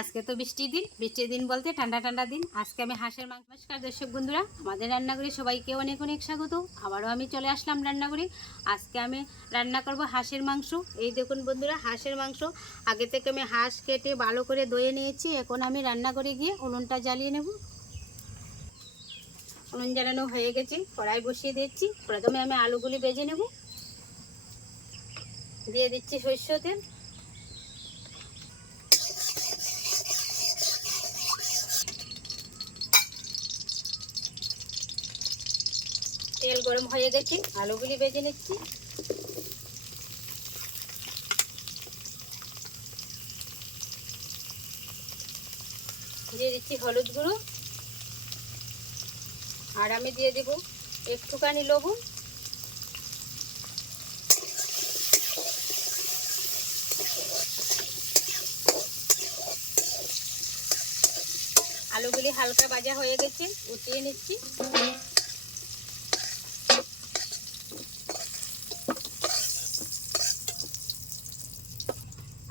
আজকে তো বৃষ্টির দিন বলতে ঠান্ডা ঠান্ডা দিন। আজকে আমি হাঁসের মাংস। নমস্কার দর্শক বন্ধুরা, আমাদের রান্নাঘরে সবাইকে অনেক অনেক স্বাগত। আবারও আমি চলে আসলাম রান্নাঘরে। আজকে আমি রান্না করব হাঁসের মাংস। এই দেখুন বন্ধুরা, হাঁসের মাংস আগে থেকে আমি হাঁস কেটে ভালো করে ধুয়ে নিয়েছি। এখন আমি রান্নাঘরে গিয়ে উনুনটা জ্বালিয়ে নেব। উনুন জ্বালানো হয়ে গেছে, কড়াই বসিয়ে দিচ্ছি। প্রথমে আমি আলুগুলি ভেজে নেব। দিয়ে দিচ্ছি সরষের তেল। তেল গরম হয়ে গেছে, আলুগুলি ভেজে নিচ্ছি। দিয়ে দিচ্ছি হলুদ গুঁড়ো, আর আমি দিয়ে দেব একটুখানি লবণ। আলুগুলি হালকা ভাজা হয়ে গেছে, উঠিয়ে নিচ্ছি।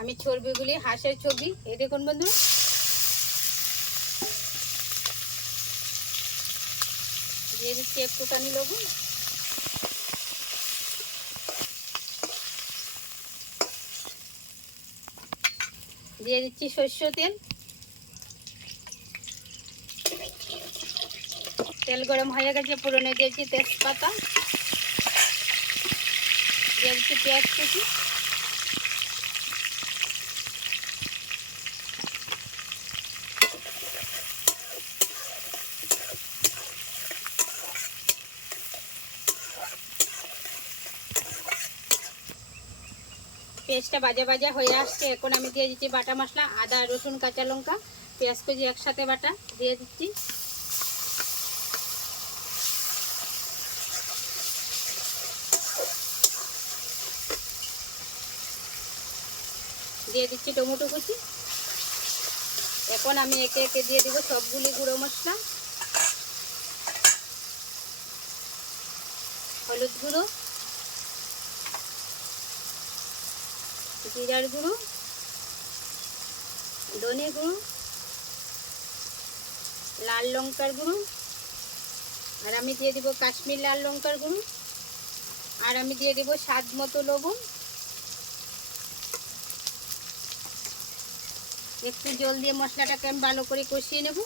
আমি চর্বিগুলি, হাঁসের চর্বি, এই দেখুন বন্ধু, দিয়ে দিচ্ছি একটুখানি লবণ। দিয়ে দিচ্ছি সরষের তেল। তেল গরম হয়ে গেছে, পুরনে দিয়েছি তেজপাতা। দিয়ে দিচ্ছি পেঁয়াজ কুচি। পেঁয়াজটা ভাজা ভাজা হয়ে আসছে। এখন আমি দিয়ে দিচ্ছি বাটা মশলা, আদা রসুন কাঁচা লঙ্কা পেঁয়াজ কুচি একসাথে বাটা দিয়ে দিচ্ছি। দিয়ে দিচ্ছি টমেটো কুচি। এখন আমি একে একে দিয়ে দিব সবগুলি গুঁড়ো মশলা। হলুদ গুঁড়ো, জিরার গুঁড়ো, ধনে গুঁড়ো, লাল লঙ্কার গুঁড়ো, আর আমি দিয়ে দিব কাশ্মীর লাল লঙ্কার গুঁড়ো, আর আমি দিয়ে দিব স্বাদ মতো লবণ। একটু জল দিয়ে মশলাটাকে আমি ভালো করে কষিয়ে নেব।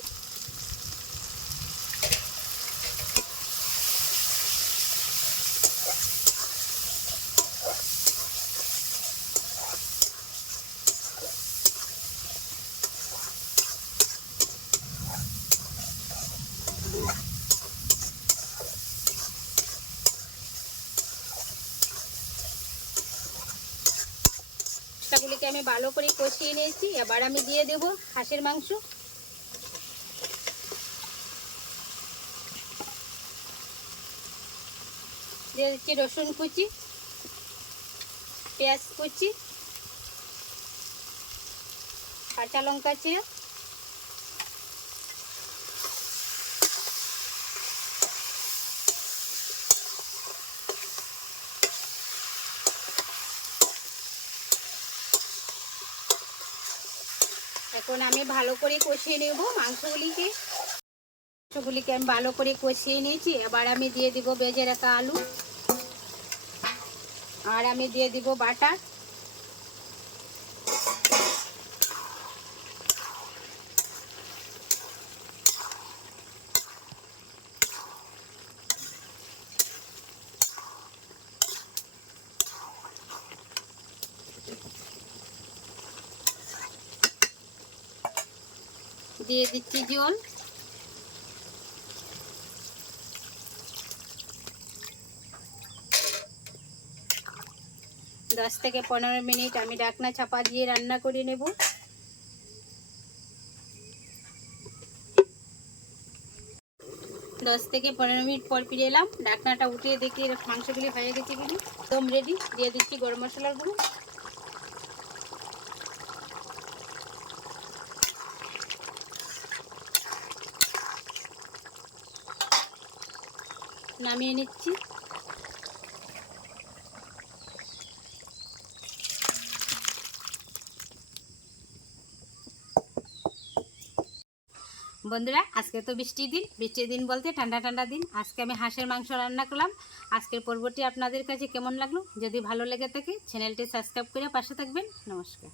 মশলাগুলিকে আমি ভালো করে কষিয়ে নিয়েছি। এবার আমি দিয়ে দেব হাঁসের মাংস। দিয়ে দিচ্ছি রসুন কুচি, পেঁয়াজ কুচি, কাঁচা লঙ্কা চিরা, এখন আমি ভালো করে কষিয়ে নেব মাংসগুলিকে। আমি ভালো করে কষিয়ে নিয়েছি। এবার আমি দিয়ে দিব ভেজে রাখা আলু, আর আমি দিয়ে দিব বাটা। দিয়ে দিচ্ছি জল। 10 থেকে 15 মিনিট আমি ঢাকনা চাপা দিয়ে রান্না করে নেব। 10 থেকে 15 মিনিট পর ফিরে এলাম। ঢাকনাটা উঠিয়ে দেখি মাংসগুলি হয়ে গেছে কিনা। একদম রেডি। দিয়ে দিচ্ছি গরম মশলার গুঁড়ো, নামিয়ে নিচ্ছি। বন্ধুরা, আজকে তো বৃষ্টির দিন বলতে ঠান্ডা ঠান্ডা দিন। আজকে আমি হাঁসের মাংস রান্না করলাম। আজকের পর্বটি আপনাদের কাছে কেমন লাগলো? যদি ভালো লেগে থাকে চ্যানেলটি সাবস্ক্রাইব করে পাশে থাকবেন। নমস্কার।